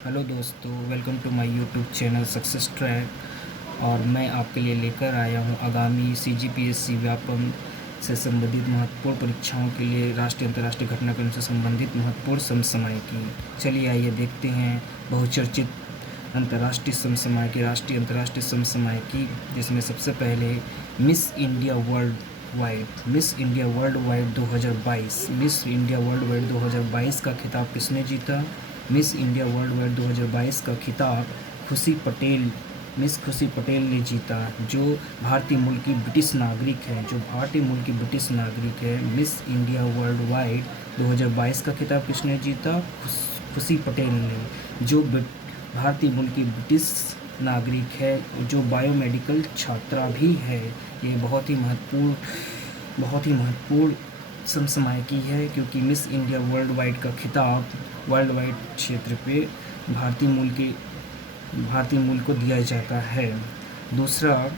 Hello दोस्तों, welcome to my YouTube channel success track. और मैं आपके लिए लेकर आया हूं आगामी सीजीपीएससी व्यापम से संबंधित महत्वपूर्ण परीक्षाओं के लिए राष्ट्रीय अंतर्राष्ट्रीय घटनाक्रम से संबंधित महत्वपूर्ण समसामयिकी। चलिए आइए देखते हैं बहुचर्चित अंतर्राष्ट्रीय समसामयिकी, राष्ट्रीय अंतर्राष्ट्रीय समसामयिकी, जिसमें सबसे पहले miss India world wide 2022। Miss India world wide 2022 का खिताब किसने जीता? मिस इंडिया वर्ल्ड वाइड 2022 का खिताब मिस खुशी पटेल ने जीता, जो भारतीय मूल की ब्रिटिश नागरिक है। मिस इंडिया वर्ल्ड वाइड 2022 का खिताब किसने जीता? खुशी पटेल ने, जो भारतीय मूल की ब्रिटिश नागरिक है, जो बायोमेडिकल छात्रा भी है। ये बहुत ही महत्वपूर्ण समसामयिकी है, क्योंकि मिस इंडिया वर्ल्ड वाइड का खिताब वर्ल्ड वाइड क्षेत्र पे भारतीय मूल को दिया जाता है। दूसरा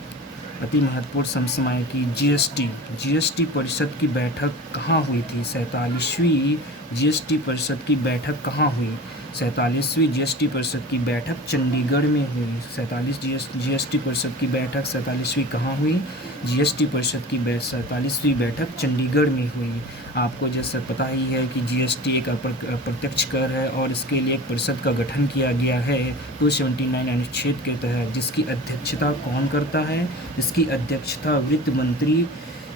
अति महत्वपूर्ण समसामयिकी जीएसटी परिषद की बैठक कहाँ हुई थी? 47वीं जीएसटी परिषद की बैठक कहाँ हुई? 47वीं जीएसटी परिषद की बैठक चंडीगढ़ में हुई। 47वीं परिषद की बैठक 47वीं कहाँ हुई? जीएसटी परिषद की 47वीं बैठक चंडीगढ़ में हुई। आपको जैसा पता ही है कि जीएसटी एक अप्रत्यक्ष कर है और इसके लिए एक परिषद का गठन किया गया है 279 अनुच्छेद के तहत, जिसकी अध्यक्षता कौन करता है? इसकी अध्यक्षता वित्त मंत्री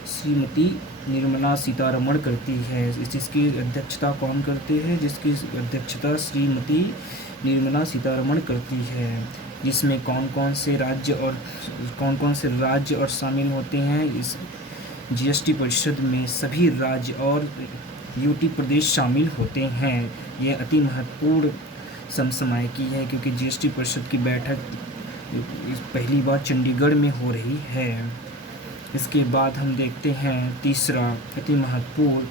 श्रीमती निर्मला सीतारमण करती है। इसकी अध्यक्षता कौन करते हैं? जिसकी अध्यक्षता श्रीमती निर्मला सीतारमण करती है। जिसमें कौन कौन से राज्य और शामिल होते हैं? इस जीएसटी परिषद में सभी राज्य और यूटी प्रदेश शामिल होते हैं। ये अति महत्वपूर्ण समसामयिकी है, क्योंकि जीएसटी परिषद की बैठक पहली बार चंडीगढ़ में हो रही है। इसके बाद हम देखते हैं तीसरा अति महत्वपूर्ण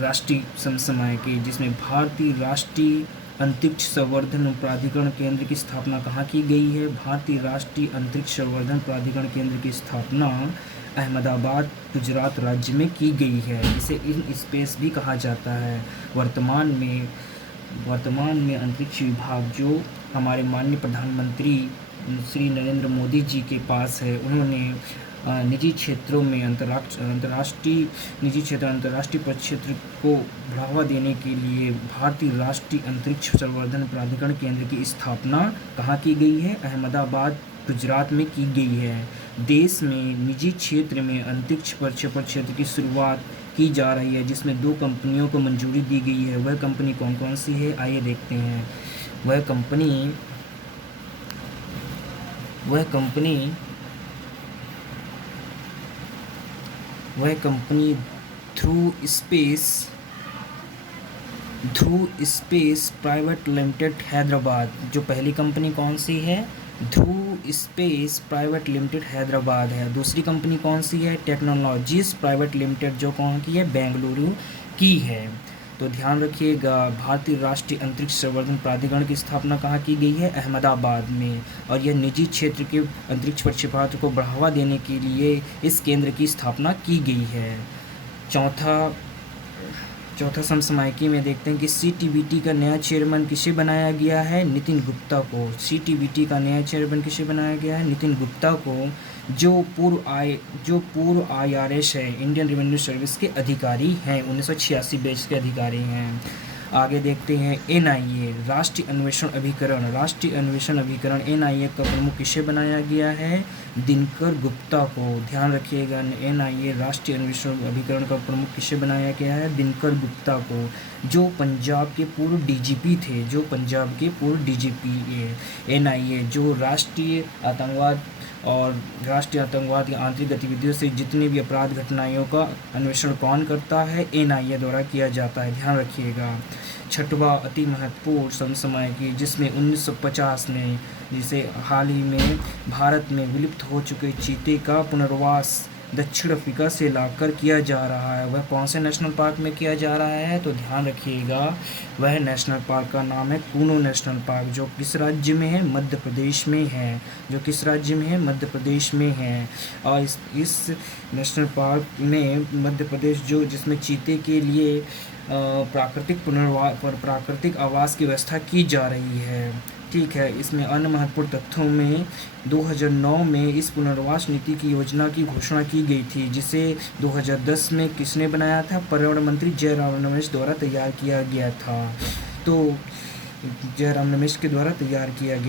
राष्ट्रीय समसामयिकी, जिसमें भारतीय राष्ट्रीय अंतरिक्ष संवर्धन प्राधिकरण केंद्र की स्थापना कहाँ की गई है? भारतीय राष्ट्रीय अंतरिक्ष संवर्धन प्राधिकरण केंद्र की स्थापना अहमदाबाद, गुजरात राज्य में की गई है। इसे इन स्पेस भी कहा जाता है। वर्तमान में अंतरिक्ष विभाग जो हमारे माननीय प्रधानमंत्री श्री नरेंद्र मोदी जी के पास है, उन्होंने निजी क्षेत्रों में अंतर्राष्ट्रीय परिक्षेत्र को बढ़ावा देने के लिए भारतीय राष्ट्रीय अंतरिक्ष संवर्धन प्राधिकरण केंद्र की स्थापना कहाँ की गई है? अहमदाबाद, गुजरात में की गई है। देश में निजी क्षेत्र में अंतरिक्ष प्रक्षेपण क्षेत्र की शुरुआत की जा रही है, जिसमें 2 कंपनियों को मंजूरी दी गई है। वह कंपनी कौन कौन सी है? आइए देखते हैं। वह कंपनी ध्रुव स्पेस प्राइवेट लिमिटेड हैदराबाद। जो पहली कंपनी कौन सी है? ध्रुव स्पेस प्राइवेट लिमिटेड हैदराबाद है। दूसरी कंपनी कौन सी है? टेक्नोलॉजीज प्राइवेट लिमिटेड, जो कौन की है? बेंगलुरु की है। तो ध्यान रखिएगा, भारतीय राष्ट्रीय अंतरिक्ष संवर्धन प्राधिकरण की स्थापना कहाँ की गई है? अहमदाबाद में। और यह निजी क्षेत्र के अंतरिक्ष प्रक्षेपण को बढ़ावा देने के लिए इस केंद्र की स्थापना की गई है। चौथा समसामयिकी में देखते हैं कि सीटीबीटी का नया चेयरमैन किसे बनाया गया है? नितिन गुप्ता को। सीटीबीटी का नया चेयरमैन किसे बनाया गया है? नितिन गुप्ता को, जो पूर्व आईआरएस है, इंडियन रेवेन्यू सर्विस के अधिकारी हैं, 1986 बैच के अधिकारी हैं। आगे देखते हैं एनआईए, राष्ट्रीय अन्वेषण अभिकरण एनआईए का प्रमुख किसे बनाया गया है? दिनकर गुप्ता को। ध्यान रखिएगा, एनआईए राष्ट्रीय अन्वेषण अभिकरण का प्रमुख किसे बनाया गया है? दिनकर गुप्ता को, जो पंजाब के पूर्व डीजीपी थे। एनआईए जो राष्ट्रीय आतंकवाद की आंतरिक गतिविधियों से जितने भी अपराध घटनाओं का अन्वेषण कौन करता है? एनआईए द्वारा किया जाता है। ध्यान रखिएगा। छठवां अति महत्वपूर्ण समसामयिकी, जिसमें 1950 में, जिसे हाल ही में भारत में विलुप्त हो चुके चीते का पुनर्वास दक्षिण अफ्रीका से लाकर किया जा रहा है। वह कौन से नेशनल पार्क में किया जा रहा है, तो ध्यान रखिएगा वह नेशनल पार्क का नाम है कूनो नेशनल पार्क, जो किस राज्य में है, मध्य प्रदेश में है, जो किस राज्य में है, मध्य प्रदेश में है। और इस नेशनल पार्क में मध्य प्रदेश जो जिसमें चीते के लिए प्राकृतिक आवास की व्यवस्था की जा रही है। ठीक है, इसमें अन्य महत्वपूर्ण तथ्यों में 2009 में इस पुनर्वास नीति की योजना की घोषणा की गई थी, जिसे 2010 में किसने बनाया था, पर्यावरण मंत्री जयराम रमेश द्वारा तैयार किया गया था। तो जयराम रमेश के द्वारा तैयार किया गया।